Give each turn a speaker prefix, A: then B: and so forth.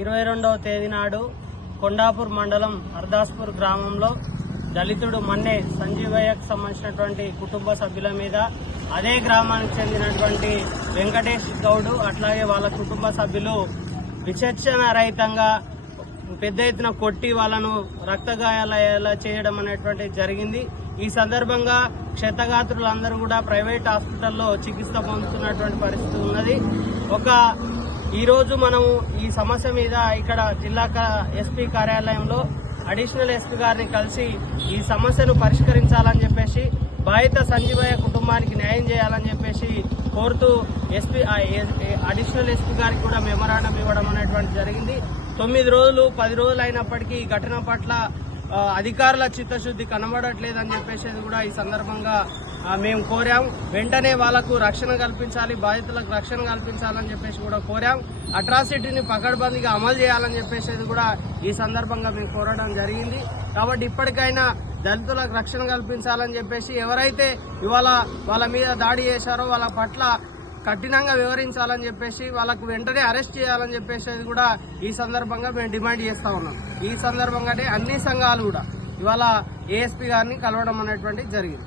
A: ఇరవై రెండవ తేదీ నాడు కొండాపూర్ మండలం అర్దాస్పూర్ గ్రామంలో దళితుడు మన్నే సంజీవయ్యకు సంబంధించినటువంటి కుటుంబ సభ్యుల మీద అదే గ్రామానికి చెందినటువంటి వెంకటేష్ గౌడు అట్లాగే వాళ్ళ కుటుంబ సభ్యులు విచక్షణ రహితంగా పెద్ద ఎత్తున కొట్టి వాళ్ళను రక్తగాయాలయ్యేలా చేయడం అనేటువంటి జరిగింది. ఈ సందర్భంగా క్షతగాత్రులందరూ కూడా ప్రైవేట్ హాస్పిటల్లో చికిత్స పొందుతున్నటువంటి పరిస్థితి ఉన్నది. ఒక ఈరోజు మనము మనం ఈ సమస్య మీద ఇక్కడ జిల్లా క- ఎస్పీ కార్యాలయంలో అడిషనల్ ఎస్పీ గారిని కలిసి ఈ సమస్యను పరిష్కరించాలని చెప్పేసి బాధిత సంజీవయ్య కుటుంబానికి న్యాయం చేయాలని చెప్పేసి కోరుతూ ఎస్పీ అడిషనల్ ఎస్పీ గారికి కూడా మెమరాండం ఇవ్వడం అనేటువంటి జరిగింది. తొమ్మిది రోజులు పది రోజులు అయినప్పటికీ ఈ ఘటన పట్ల అధికారుల చిత్తశుద్ధి కనబడట్లేదని చెప్పేసి కూడా ఈ సందర్భంగా మేము కోరాం. వెంటనే వాళ్ళకు రక్షణ కల్పించాలి బాధితులకు రక్షణ కల్పించాలని చెప్పేసి కూడా కోరాం. అట్రాసిటీని పకడ్బందీగా అమలు చేయాలని చెప్పేసి కూడా ఈ సందర్భంగా మేము కోరడం జరిగింది. కాబట్టి ఇప్పటికైనా దళితులకు రక్షణ కల్పించాలని చెప్పేసి ఎవరైతే ఇవాళ వాళ్ళ మీద దాడి చేశారో వాళ్ళ పట్ల కఠినంగా వివరించాలని చెప్పేసి వాళ్ళకు వెంటనే అరెస్ట్ చేయాలని చెప్పేసి కూడా ఈ సందర్భంగా మేము డిమాండ్ చేస్తా ఉన్నాం. ఈ సందర్భంగానే అన్ని సంఘాలు కూడా ఇవాళ ఏఎస్పీ గారిని కలవడం అనేటువంటి జరిగింది.